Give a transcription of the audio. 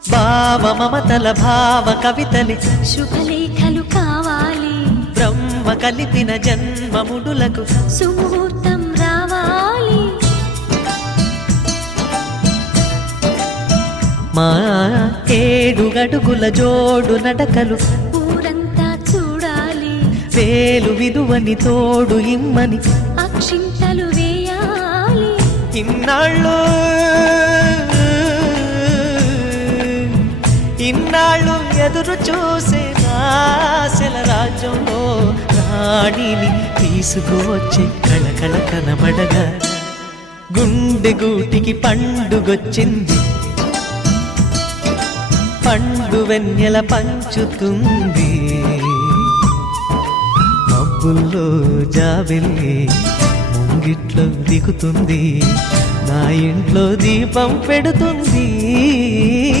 భావ మమతల భావ కవితలి శుభలేఖలు కావాలి, బ్రహ్మ కలిపిన జన్మముడులకు సుముహూర్తం రావాలి. మా 7 అడుగుల జోడు నడకలు ఊరంతా చూడాలి, వేలు విలువని తోడు ఇమ్మని అక్షింతలు వేయాలి. ఇన్నాళ్ళు ఎదురు చూసే ఆశల రాజ్యంలో రాణిని తీసుకువచ్చే కళకళ కనబడగా గుండె గూటికి పండుగొచ్చింది, పండు వెన్నెల పంచుతుంది. మబ్బుల్లో జాబిల్లి ముంగిట్లో దిగుతుంది, నా ఇంట్లో దీపం పెడుతుంది.